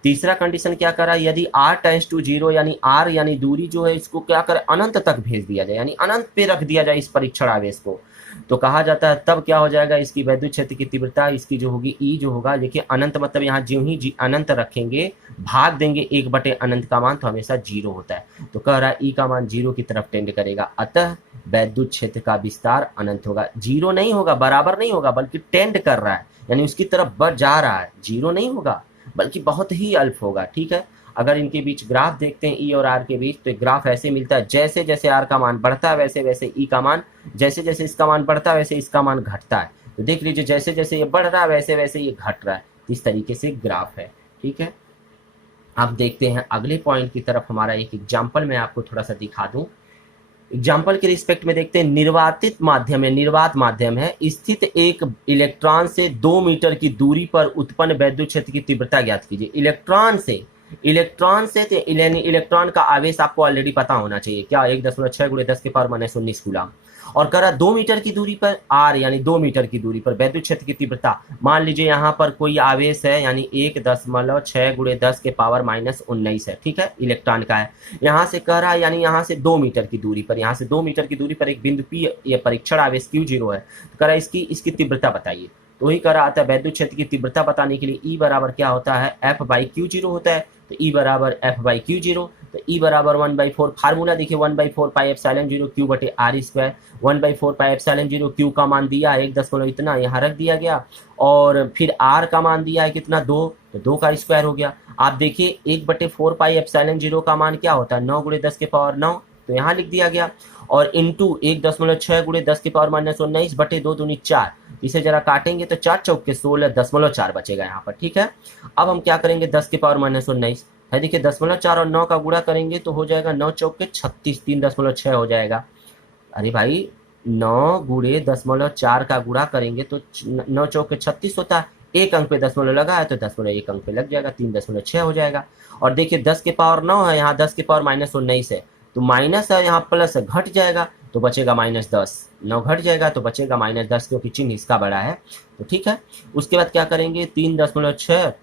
तीसरा कंडीशन क्या करा, यदि r टेंड्स टू 0 यानी r यानी दूरी जो है इसको क्या करे, अनंत तक भेज दिया जाए, यानी अनंत पे रख दिया जाए इस परीक्षण आवेश को, तो कहा जाता है तब क्या हो जाएगा, इसकी वैद्युत क्षेत्र की तीव्रता इसकी जो होगी ई जो होगा, देखिए अनंत मतलब यहाँ ज्यों ही अनंत रखेंगे, भाग देंगे 1/अनंत का मान, तो हमेशा 0 होता है। तो कह रहा है ई का मान 0 की तरफ टेंड करेगा, अतः वैद्युत क्षेत्र का विस्तार अनंत होगा। 0 नहीं होगा, बराबर नहीं होगा, बल्कि टेंड कर रहा है, यानी उसकी तरफ बढ़ जा रहा है, 0 नहीं होगा बल्कि बहुत ही अल्प होगा। ठीक है, अगर इनके बीच ग्राफ देखते हैं ई और आर के बीच, तो ग्राफ ऐसे मिलता है, जैसे जैसे आर का मान बढ़ता है वैसे वैसे ई का मान, जैसे जैसे इसका मान बढ़ता है वैसे इसका मान घटता है। तो देख लीजिए जैसे जैसे ये बढ़ रहा है वैसे वैसे ये घट रहा है, इस तरीके से ग्राफ है। ठीक है, अब देखते हैं अगले पॉइंट की तरफ। हमारा एक एग्जाम्पल मैं आपको थोड़ा सा दिखा दूं। एग्जाम्पल के रिस्पेक्ट में देखते हैं, निर्वातित माध्यम है, निर्वात माध्यम है, स्थित एक इलेक्ट्रॉन से 2 मीटर की दूरी पर उत्पन्न वैद्युत क्षेत्र की तीव्रता ज्ञात कीजिए। इलेक्ट्रॉन से तो इलेक्ट्रॉन का आवेश आपको ऑलरेडी पता होना चाहिए, क्या, 1.6 × 10⁻⁻19 कूलम, और करा 2 मीटर की दूरी पर आर यानी 2 मीटर की दूरी पर वैद्युत क्षेत्र की तीव्रता। मान लीजिए यहाँ पर कोई आवेश है, यानी 1.6 × 10⁻⁻19 है। ठीक है, इलेक्ट्रॉन का है, यहाँ से कह रहा है यानी यहाँ से 2 मीटर की दूरी पर, यहाँ से 2 मीटर की दूरी पर एक बिंदु पी, ये परीक्षण आवेश Q0 है, तो कह रहा है इसकी तीव्रता बताइए। तो वही कह रहा था वैद्युत क्षेत्र की तीव्रता बताने के लिए ई बराबर क्या होता है, F/Q0 होता है, तो ई बराबर F/Q0, तो ई बराबर 1/4, फार्मूला देखिए 1/4 pi epsilon 0 Q/r², 1/4 pi epsilon 0 Q का मान दिया 1 इतना यहाँ रख दिया गया, और फिर R का मान दिया है कितना, 2, तो 2 का स्क्वायर हो गया। आप देखिए 1/4 पाई एप्सिलॉन 0 का मान क्या होता है, 9 × 10⁻9, तो यहाँ लिख दिया गया, और इंटू 1.6 × 10⁻⁻19 बटे 2 दूनी 4, इसे जरा काटेंगे तो 4 चौक के 16.4 बचेगा यहाँ पर। ठीक है, अब हम क्या करेंगे, 10⁻⁻19 है, देखिए 0.4 और 9 का गुणा करेंगे तो हो जाएगा 9 चौक के 36, 3.6 हो जाएगा। अरे भाई 9 × 10.4 का गुणा करेंगे तो 9 चौक के 36 होता है, एक अंक पे दशमलव लगा है तो 0.1 अंक पे लग जाएगा, 3.6 हो जाएगा। और देखिए 10⁻9 है, यहाँ 10⁻⁻19 है, तो माइनस है यहाँ प्लस है, घट जाएगा तो बचेगा -10, 9 घट जाएगा तो बचेगा -10, क्योंकि चिन्ह इसका बड़ा है। तो ठीक है, उसके बाद क्या करेंगे, 3.6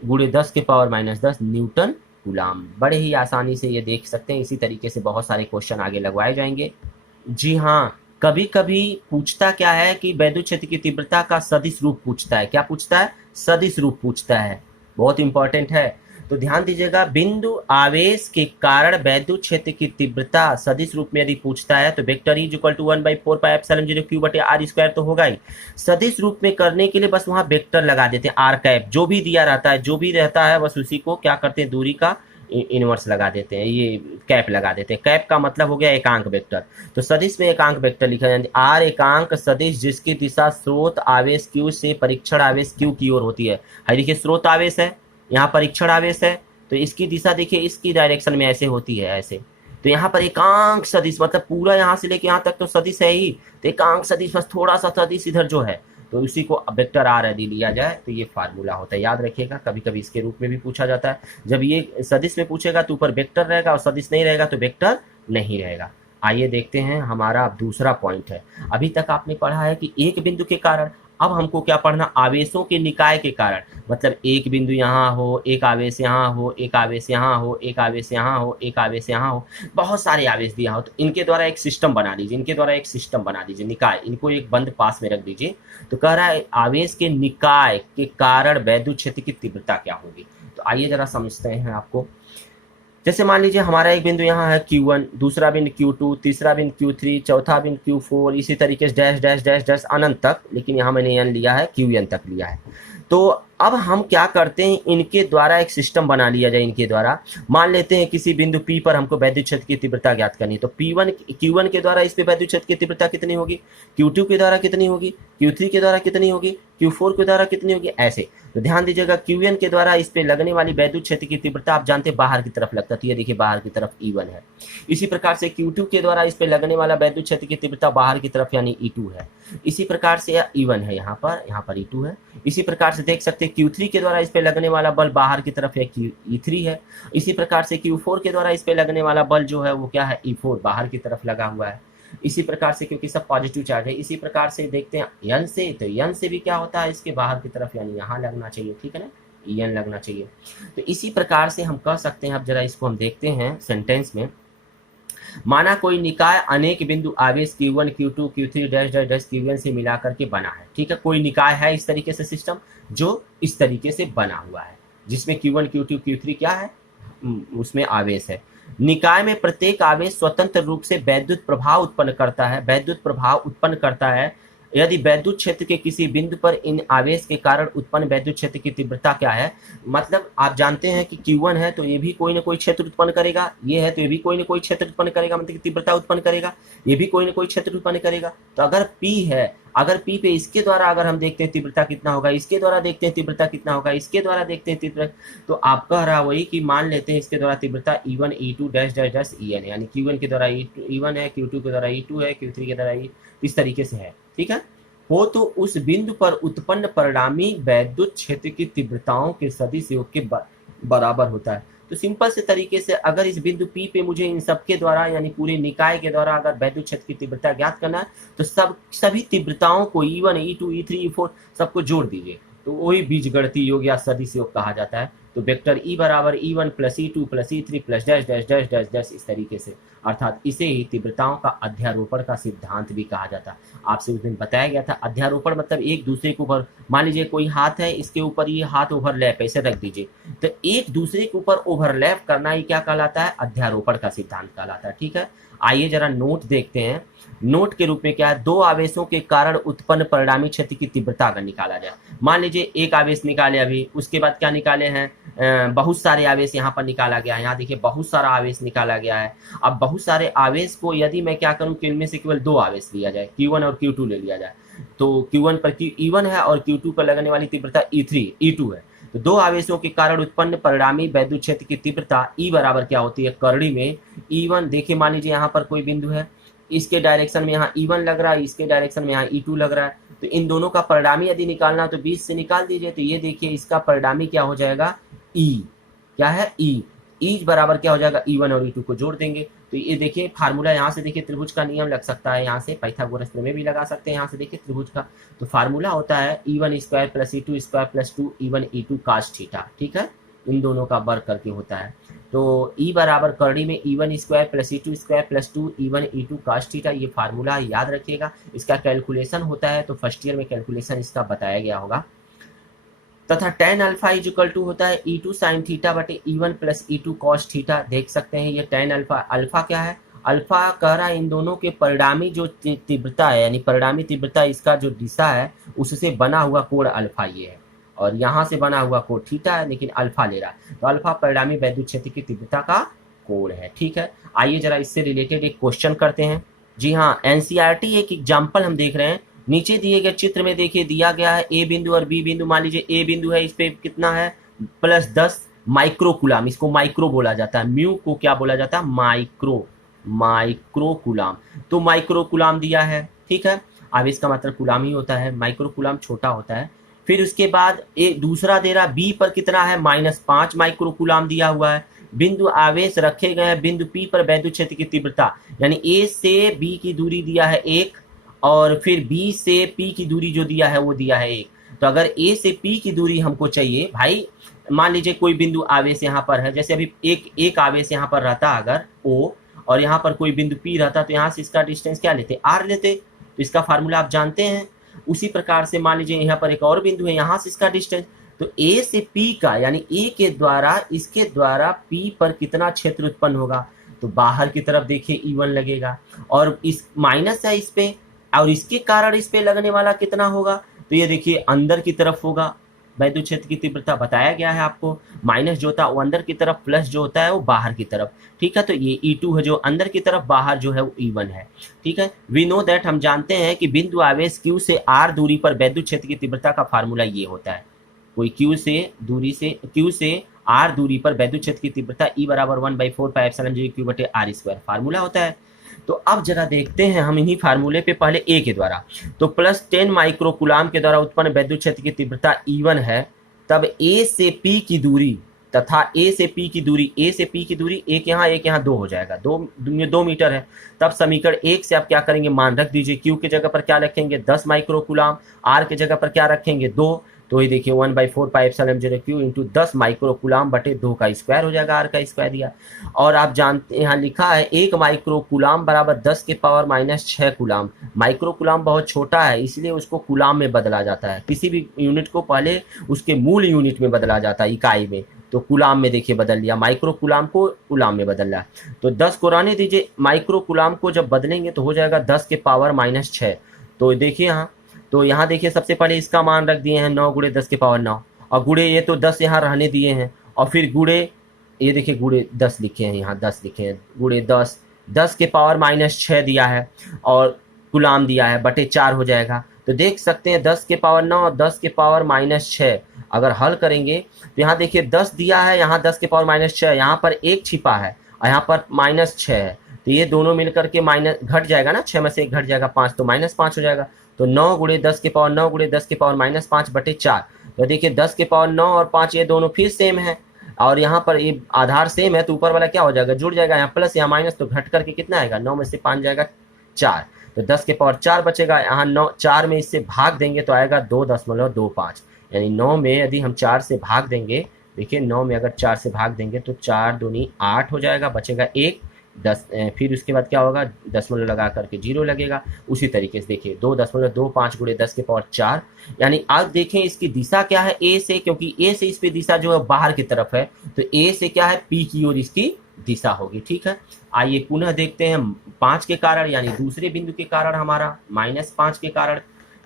× 10⁻−10 न्यूटन कूलम। बड़े ही आसानी से ये देख सकते हैं, इसी तरीके से बहुत सारे क्वेश्चन आगे लगवाए जाएंगे। जी हाँ, कभी कभी पूछता क्या है कि वैद्युत क्षेत्र की तीव्रता का सदिश रूप पूछता है। क्या पूछता है, सदिश रूप पूछता है, बहुत इंपॉर्टेंट है। तो ध्यान दीजिएगा, बिंदु आवेश के कारण वैद्युत क्षेत्र की तीव्रता सदिश रूप में यदि पूछता है तो vector E = 1/4 pi epsilon 0 Q/r² तो होगा ही। सदिश रूप में करने के लिए बस वहां वेक्टर लगा देते हैं, r कैप जो भी दिया रहता है, जो भी रहता है बस उसी को क्या करते हैं, दूरी का इनवर्स लगा देते हैं, ये कैप लगा देते हैं। कैप का मतलब हो गया एकांक वेक्टर। तो सदिश में एकांक वेक्टर लिखा जाए, आर एकांक सदिश जिसकी दिशा स्रोत आवेश Q से परीक्षण आवेश Q की ओर होती है। देखिए स्रोत आवेश है, यहाँ परीक्षण आवेश है, तो इसकी दिशा देखिए इसकी डायरेक्शन में ऐसे होती है, ऐसे तो यहाँ पर एकांक सदिश मतलब पूरा यहाँ से लेके यहाँ तक तो सदिश है ही, तो एकांक सदिश बस थोड़ा सा सदिश इधर जो है तो उसी को वेक्टर आर यदि लिया जाए तो ये फार्मूला होता है। याद रखिएगा, कभी कभी इसके रूप में भी पूछा जाता है। जब ये सदिश में पूछेगा तो ऊपर वेक्टर रहेगा और सदिश नहीं रहेगा तो वेक्टर नहीं रहेगा। आइए देखते हैं, हमारा अब दूसरा पॉइंट है। अभी तक आपने पढ़ा है कि एक बिंदु के कारण, अब हमको क्या पढ़ना, आवेशों के निकाय के कारण। मतलब एक बिंदु यहाँ हो, एक आवेश यहाँ हो, एक आवेश यहाँ हो, एक आवेश यहाँ हो, एक आवेश यहाँ हो, बहुत सारे आवेश दिया हो, तो इनके द्वारा एक सिस्टम बना लीजिए, इनके द्वारा एक सिस्टम बना लीजिए, निकाय, इनको एक बंद पास में रख दीजिए। तो कह रहा है आवेश के निकाय के कारण वैद्युत क्षेत्र की तीव्रता क्या होगी। तो आइए जरा समझते हैं आपको। जैसे मान लीजिए हमारा एक बिंदु यहाँ है Q1, दूसरा बिंदु Q2, तीसरा बिंदु Q3, चौथा बिंदु Q4, इसी तरीके से डैश डैश डैश डैश अनंत तक, लेकिन यहाँ मैंने n लिया है, Qn तक लिया है। तो अब हम क्या करते हैं, इनके द्वारा एक सिस्टम बना लिया जाए। इनके द्वारा मान लेते हैं किसी बिंदु P पर हमको वैद्युत क्षेत्र की तीव्रता ज्ञात करनी है, तो Q1 के द्वारा इस पे वैद्युत क्षेत्र की तीव्रता कितनी होगी, Q2 के द्वारा कितनी होगी, Q3 के द्वारा कितनी होगी, Q4 के द्वारा कितनी होगी, ऐसे। तो ध्यान दीजिएगा, Qn के द्वारा इस पे लगने वाली वैद्युत क्षेत्र की तीव्रता आप जानते हैं बाहर की तरफ लगता है, तो ये देखिए बाहर की तरफ E1 है। इसी प्रकार से Q2 के द्वारा इस पे लगने वाला वैद्युत क्षेत्र की तीव्रता बाहर की तरफ यानी E2 है। इसी प्रकार से E1 है, यहाँ पर E2 है। इसी प्रकार से देख सकते हैं Q3 के द्वारा इस पे लगने वाला बल बाहर की तरफ है, E3 है। इसी प्रकार से Q4 के द्वारा इस पे लगने वाला बल जो है वो क्या है, E4 बाहर की तरफ लगा हुआ है। इसी प्रकार से, क्योंकि सब पॉजिटिव चार्ज है, इसी प्रकार से देखते हैं N से, तो N से भी क्या होता है, इसके बाहर की तरफ यानी यहाँ लगना चाहिए, ठीक है ना, En लगना चाहिए। तो इसी प्रकार से हम कह सकते हैं, अब जरा इसको हम देखते हैं सेंटेंस में। माना कोई निकाय अनेक बिंदु आवेश Q1, Q2, Q3 dash dash dash Qn से मिलाकर के बना है, ठीक है। कोई निकाय है इस तरीके से सिस्टम जो इस तरीके से बना हुआ है, जिसमें Q1, Q2, Q3 क्या है, उसमें आवेश है। निकाय में प्रत्येक आवेश स्वतंत्र रूप से वैद्युत प्रभाव उत्पन्न करता है। यदि वैद्युत क्षेत्र के किसी बिंदु पर इन आवेश के कारण उत्पन्न वैद्युत क्षेत्र की तीव्रता क्या है, मतलब आप जानते हैं कि Q1 है तो ये भी कोई ना कोई क्षेत्र उत्पन्न करेगा, ये है तो ये भी कोई ना कोई क्षेत्र उत्पन्न करेगा, मतलब कि तीव्रता उत्पन्न करेगा, ये भी कोई ना कोई क्षेत्र उत्पन्न करेगा। तो अगर P है, अगर P पे इसके द्वारा अगर हम देखते हैं तीव्रता कितना होगा, इसके द्वारा देखते हैं तीव्रता कितना होगा, इसके द्वारा देखते हैं तीव्रता, तो आप कह रहा वही कि मान लेते हैं इसके द्वारा तीव्रता E1, E2 dash dash dash En है, यानी Q1 के द्वारा E1 है, Q2 के द्वारा E2 है, Q3 के द्वारा इस तरीके से है, ठीक है। हो तो उस बिंदु पर उत्पन्न परिणामी वैद्युत क्षेत्र की तीव्रताओं के सदिश योग के बराबर होता है। तो सिंपल से तरीके से अगर इस बिंदु P पे मुझे इन सब के द्वारा यानी पूरे निकाय के द्वारा अगर वैद्युत क्षेत्र की तीव्रता ज्ञात करना है, तो सभी तीव्रताओं को E1, E2, E3, E4 सबको जोड़ दीजिए, तो वही बीजगणितीय योग या सदिश योग कहा जाता है। तो वेक्टर E बराबर E1 plus E2 plus E3 plus dash dash dash dash dash इस तरीके से, अर्थात इसे ही तीव्रताओं का अध्यारोपण का सिद्धांत भी कहा जाता है। आपसे उस दिन बताया गया था, अध्यारोपण मतलब एक दूसरे के ऊपर, मान लीजिए कोई हाथ है, इसके ऊपर ये हाथ ओवरलैप ऐसे रख दीजिए, तो एक दूसरे के ऊपर ओवरलैप करना ही क्या कहलाता है, अध्यारोपण का सिद्धांत कहलाता है, ठीक है। आइए जरा नोट देखते हैं। नोट के रूप में क्या है, दो आवेशों के कारण उत्पन्न परिणामी क्षेत्र की तीव्रता अगर निकाला जाए, मान लीजिए एक आवेश निकाले अभी, उसके बाद क्या निकाले हैं, बहुत सारे आवेश यहाँ पर निकाला गया है, यहाँ देखिए बहुत सारा आवेश निकाला गया है। अब बहुत सारे आवेश को यदि मैं क्या करूँ कि इनमें से केवल दो आवेश लिया जाए, Q1 और Q2 ले लिया जाए, तो Q1 पर E1 है और Q2 पर लगने वाली तीव्रता E2 है। तो दो आवेशों के कारण उत्पन्न परिणामी वैद्युत क्षेत्र की तीव्रता E बराबर क्या होती है, करड़ी में E1, देखिए मान लीजिए यहाँ पर कोई बिंदु है, इसके डायरेक्शन में यहाँ E1 लग रहा है, इसके डायरेक्शन में यहाँ E2 लग रहा है, तो इन दोनों का परिणामी यदि निकालना तो 20 से निकाल दीजिए। तो ये देखिए इसका परिणामी क्या हो जाएगा, E, क्या है E बराबर क्या हो जाएगा, E1 और E2 को जोड़ देंगे। तो ये देखिए फार्मूला, यहाँ से देखिए त्रिभुज का नियम लग सकता है, यहाँ से पाइथागोरस प्रमेय भी लगा सकते हैं, यहाँ से देखिए त्रिभुज का। तो फार्मूला होता है E1 square plus E2 square plus 2 E1 E2 cos theta, ठीक है, इन दोनों का वर्ग करके होता है। तो E बराबर करड़ी में E1 square plus E2 square plus 2 E1 E2 cos theta, ये फार्मूला याद रखिएगा। इसका कैलकुलेशन होता है, तो फर्स्ट ईयर में कैलकुलेशन इसका बताया गया होगा। तथा tan अल्फा इक्वल टू होता है E2 sin थीटा बटे E1 plus E2 cos theta. देख सकते हैं ये tan अल्फा, अल्फा क्या है, अल्फा कह रहा है इन दोनों के परिणामी जो तीव्रता है, यानी परिणामी तीव्रता इसका जो दिशा है उससे बना हुआ कोण अल्फा ये है, और यहाँ से बना हुआ कोण थीटा है, लेकिन अल्फा ले रहा है, तो अल्फा परिणामी वैद्युत क्षेत्र की तीव्रता का कोण है, ठीक है। आइए जरा इससे रिलेटेड एक क्वेश्चन करते हैं। जी हाँ, एनसीईआरटी एक एग्जाम्पल हम देख रहे हैं। नीचे दिए गए चित्र में देखिए दिया गया है ए बिंदु और बी बिंदु। मान लीजिए ए बिंदु है, इस पे कितना है +10, माइक्रोकुलाम, इसको माइक्रो बोला जाता है, म्यू को क्या बोला जाता है, माइक्रोकुलाम। तो माइक्रोकुलाम दिया है, ठीक है, आवेश का मतलब कुलाम ही होता है, माइक्रोकुलाम छोटा होता है। फिर उसके बाद एक दूसरा दे रहा बी पर कितना है, -5 माइक्रोकुलाम दिया हुआ है। बिंदु आवेश रखे गए हैं बिंदु पी पर वैद्युत क्षेत्र की तीव्रता, यानी ए से बी की दूरी दिया है 1, और फिर बी से पी की दूरी जो दिया है वो दिया है 1। तो अगर ए से पी की दूरी हमको चाहिए भाई, मान लीजिए कोई बिंदु आवेश यहाँ पर है, जैसे अभी एक आवेश यहाँ पर रहता अगर O, और यहाँ पर कोई बिंदु P रहता, तो यहाँ से इसका डिस्टेंस क्या लेते, R लेते। तो इसका फार्मूला आप जानते हैं। उसी प्रकार से मान लीजिए यहाँ पर एक और बिंदु है, यहाँ से इसका डिस्टेंस, तो A से P का, यानी A के द्वारा इसके द्वारा P पर कितना क्षेत्र उत्पन्न होगा, तो बाहर की तरफ देखिए E1 लगेगा, और इस माइनस है इस पे, और इसके कारण इस पे लगने वाला कितना होगा, तो ये देखिए अंदर की तरफ होगा। वैद्युत क्षेत्र की तीव्रता बताया गया है आपको, माइनस जो होता है वो अंदर की तरफ, प्लस जो होता है वो बाहर की तरफ, ठीक है। तो ये E2 है जो अंदर की तरफ, बाहर जो है वो E1 है, ठीक है। वी नो दैट, हम जानते हैं कि बिंदु आवेश Q से R दूरी पर वैद्युत क्षेत्र की तीव्रता का फार्मूला ये होता है। कोई Q से R दूरी पर वैद्युत क्षेत्र की तीव्रता E बराबर 1/4πε0Q/R², फार्मूला होता है। तो अब जरा देखते हैं हम इन्हीं फार्मूले पे पहले ए के द्वारा, तो +10 माइक्रोकुलाम के द्वारा उत्पन्न वैद्युत क्षेत्र की तीव्रता E1 है, तब ए से पी की दूरी तथा ए से पी की दूरी, एक यहाँ 2 हो जाएगा, 2 मीटर है। तब समीकरण 1 से आप क्या करेंगे, मान रख दीजिए, क्यू के जगह पर क्या रखेंगे 10 माइक्रोकुलाम, आर के जगह पर क्या रखेंगे 2, तो ये देखिए 1/4πε0Q इंटू 10 माइक्रोकुलाम बटे 2 का स्क्वायर हो जाएगा, आर का स्क्वायर दिया। और आप जानते हैं यहाँ लिखा है 1 माइक्रोकुलाम बराबर 10 के पावर -6 कुलाम। माइक्रोकुलाम बहुत छोटा है इसलिए उसको कुलाम में बदला जाता है, किसी भी यूनिट को पहले उसके मूल यूनिट में बदला जाता है, इकाई में, तो कुलाम में देखिए बदल लिया, माइक्रोकुलाम को कुलाम में बदल रहा। तो 10 को रहने दीजिए, माइक्रोकुलाम को जब बदलेंगे तो हो जाएगा 10 के पावर -6। तो देखिए यहाँ, तो यहाँ देखिए सबसे पहले इसका मान रख दिए हैं 9 × 10 के पावर 9, और गुड़े ये तो 10 यहाँ रहने दिए हैं, और फिर गुड़े ये देखिए गुड़े 10 लिखे हैं, यहाँ 10 लिखे हैं, गुड़े 10 के पावर -6 दिया है, और कुलाम दिया है, बटे 4 हो जाएगा। तो देख सकते हैं 10 के पावर 9 और 10 के पावर -6 अगर हल करेंगे तो यहाँ देखिए 10 दिया है, यहाँ 10 के पावर -6, यहाँ पर 1 छिपा है और यहाँ पर -6 है, तो ये दोनों मिलकर के माइनस घट जाएगा ना, 6 में से 1 घट जाएगा 5, तो -5 हो जाएगा। तो 9 × 10 के पावर 9 × 10 के पावर -5 बटे 4। तो देखिए 10 के पावर 9 और 5 ये दोनों फिर सेम है, और यहाँ पर ये आधार सेम है, तो ऊपर वाला क्या हो जाएगा, जुड़ जाएगा, यहाँ प्लस यहाँ माइनस, तो घट करके कितना आएगा, 9 में से 5 जाएगा 4, तो 10 के पावर 4 बचेगा। यहाँ 4 में इससे भाग देंगे तो आएगा 2.25, यानी 9 में यदि हम 4 से भाग देंगे, देखिए 9 में अगर 4 से भाग देंगे तो 4 दूनी 8 हो जाएगा, बचेगा 1, 10, फिर उसके बाद क्या होगा, दशमलव लगा करके 0 लगेगा। उसी तरीके से देखिए 2.25 × 10 के पावर 4, यानी अब देखें इसकी दिशा क्या है, ए से, क्योंकि ए से इस पे दिशा जो है बाहर की तरफ है, तो ए से क्या है, पी की ओर इसकी दिशा होगी, ठीक है। आइए पुनः देखते हैं 5 के कारण, यानी दूसरे बिंदु के कारण हमारा -5 के कारण।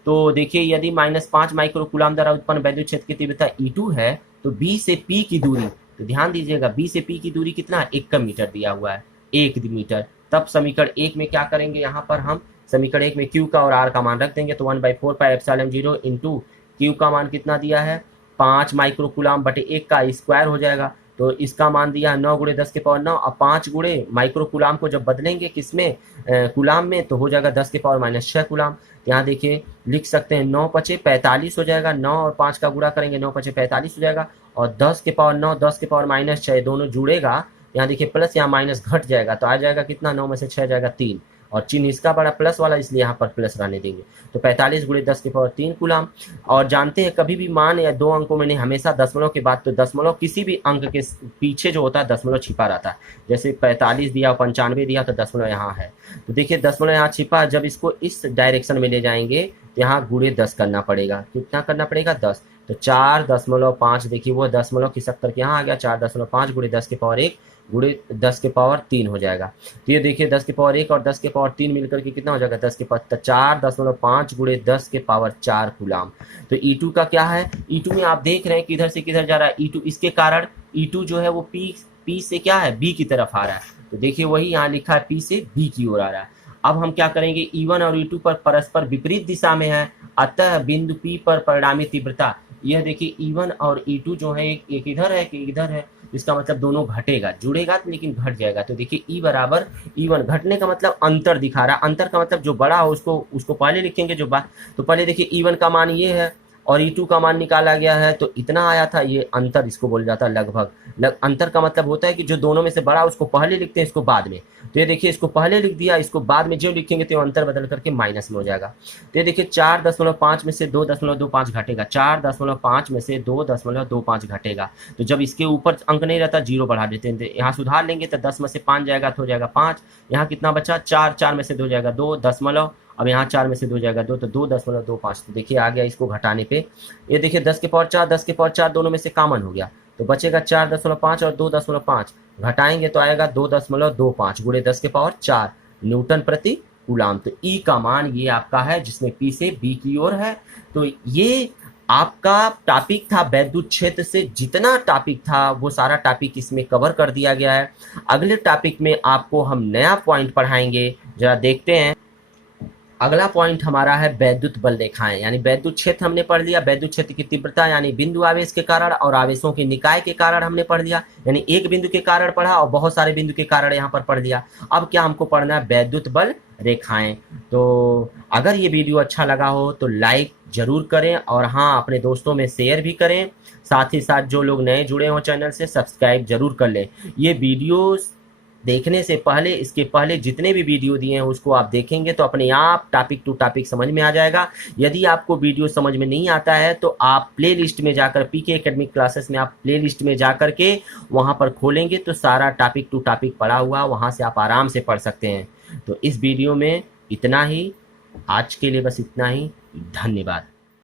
तो देखिए यदि -5 माइक्रोकुलाम द्वारा उत्पन्न वैद्युत क्षेत्र की तीव्रता E2 है, तो B से P की दूरी, तो ध्यान दीजिएगा B से P की दूरी कितना है, 1 मीटर दिया हुआ है, 1 मीटर। तब समीकरण 1 में क्या करेंगे, यहाँ पर हम समीकरण 1 में Q का और R का मान रख देंगे, तो 1/4πε0 इंटू Q का मान कितना दिया है 5 माइक्रोकुलाम बटे 1 का स्क्वायर हो जाएगा, तो इसका मान दिया है 9 × 10 के पावर 9, और 5 गुणे माइक्रोकुलाम को जब बदलेंगे किसमें, कुलाम में, तो हो जाएगा 10 के पावर -6 कुलाम। यहाँ देखिए लिख सकते हैं 9 × 5 = 45 हो जाएगा, 9 और 5 का गुणा करेंगे 9 × 5 = 45 हो जाएगा, और 10 के पावर 9 10 के पावर -6 दोनों जुड़ेगा, यहाँ देखिए प्लस यहाँ माइनस घट जाएगा, तो आ जाएगा कितना, 9 में से 6 जाएगा 3, और चिन्ह इसका बड़ा प्लस वाला, इसलिए यहाँ पर प्लस रहने देंगे, तो 45 × 10 के पावर 3 कुलाम। और जानते हैं कभी भी मान या 2 अंकों में नहीं, हमेशा दशमलव के बाद, तो दशमलव किसी भी अंक के पीछे जो होता है दशमलव छिपा रहता है, जैसे 45 दिया 95 दिया तो दशमलव यहाँ है, तो देखिए दशमलव यहाँ छिपा, जब इसको इस डायरेक्शन में ले जाएंगे तो यहाँ गुणे 10 करना पड़ेगा, कितना करना पड़ेगा 10, तो 4.5, देखिए वो दशमलव खिसक करके यहाँ आ गया, 4.5 × 10 के पावर 1 गुणे 10 के पावर 3 हो जाएगा। तो ये देखिए 10 के पावर 1 और 10 के पावर 3 मिलकर के कितना हो जाएगा, 10 के पावर 4.5 × 10 के पावर 4 कुलाम। तो E2 का क्या है, E2 में आप देख रहे हैं किधर से किधर जा रहा है, E2 इसके कारण E2 जो है वो P से क्या है, B की तरफ आ रहा है, तो देखिए वही यहाँ लिखा है P से B की ओर आ रहा है। अब हम क्या करेंगे, E1 और E2 पर परस्पर विपरीत दिशा में है, अतः बिंदु P पर परिणामी तीव्रता यह देखिए E1 और E2 जो है एक इधर है, एक इधर है, इसका मतलब दोनों घटेगा, जुड़ेगा लेकिन घट जाएगा। तो देखिए E बराबर E1, घटने का मतलब अंतर दिखा रहा है, अंतर का मतलब जो बड़ा हो उसको पहले लिखेंगे जो बात। तो पहले देखिए E1 का मान ये है और E2 का मान निकाला गया है, तो इतना आया था, ये अंतर इसको बोला जाता है लगभग। अंतर का मतलब होता है कि जो दोनों में से बड़ा उसको पहले लिखते हैं, इसको बाद में। तो ये देखिए इसको पहले लिख दिया, इसको बाद में जो लिखेंगे तो अंतर बदल करके माइनस में हो जाएगा। तो ये देखिए 4.5 में से 2.25 घटेगा, 4.5 में से 2.25 घटेगा। तो जब इसके ऊपर अंक नहीं रहता, जीरो बढ़ा देते हैं, यहाँ सुधार लेंगे तो 10 में से 5 जाएगा तो हो जाएगा 5। यहाँ कितना बचा, 4, 4 में से 2 जाएगा 2 दशमलव, अब यहाँ 4 में से 2 जाएगा 2, तो 2.25। तो देखिए आ गया इसको घटाने पे। ये देखिए 10 के पावर 4, 10 के पावर 4 दोनों में से कॉमन हो गया, तो बचेगा 4.5 और 2.5, घटाएंगे तो आएगा 2.25 गुणे 10 के पावर 4 न्यूटन प्रति कूलाम। तो ई का मान ये आपका है, जिसमें पी से बी की ओर है। तो ये आपका टॉपिक था वैद्युत क्षेत्र से, जितना टॉपिक था वो सारा टॉपिक इसमें कवर कर दिया गया है। अगले टॉपिक में आपको हम नया पॉइंट पढ़ाएंगे, जरा देखते हैं। अगला पॉइंट हमारा है वैद्युत बल रेखाएं, यानी वैद्युत क्षेत्र हमने पढ़ लिया, वैद्युत क्षेत्र की तीव्रता यानी बिंदु आवेश के कारण और आवेशों के निकाय के कारण हमने पढ़ लिया, यानी एक बिंदु के कारण पढ़ा और बहुत सारे बिंदु के कारण यहाँ पर पढ़ लिया। अब क्या हमको पढ़ना है, वैद्युत बल रेखाएं। तो अगर ये वीडियो अच्छा लगा हो तो लाइक जरूर करें और हाँ, अपने दोस्तों में शेयर भी करें। साथ ही साथ जो लोग नए जुड़े हों चैनल से, सब्सक्राइब जरूर कर लें। ये वीडियो देखने से पहले, इसके पहले जितने भी वीडियो दिए हैं उसको आप देखेंगे तो अपने आप टॉपिक टू टॉपिक समझ में आ जाएगा। यदि आपको वीडियो समझ में नहीं आता है तो आप प्लेलिस्ट में जाकर, पीके एकेडमिक क्लासेस में आप प्लेलिस्ट में जाकर के वहाँ पर खोलेंगे तो सारा टॉपिक टू टॉपिक पढ़ा हुआ, वहाँ से आप आराम से पढ़ सकते हैं। तो इस वीडियो में इतना ही, आज के लिए बस इतना ही। धन्यवाद।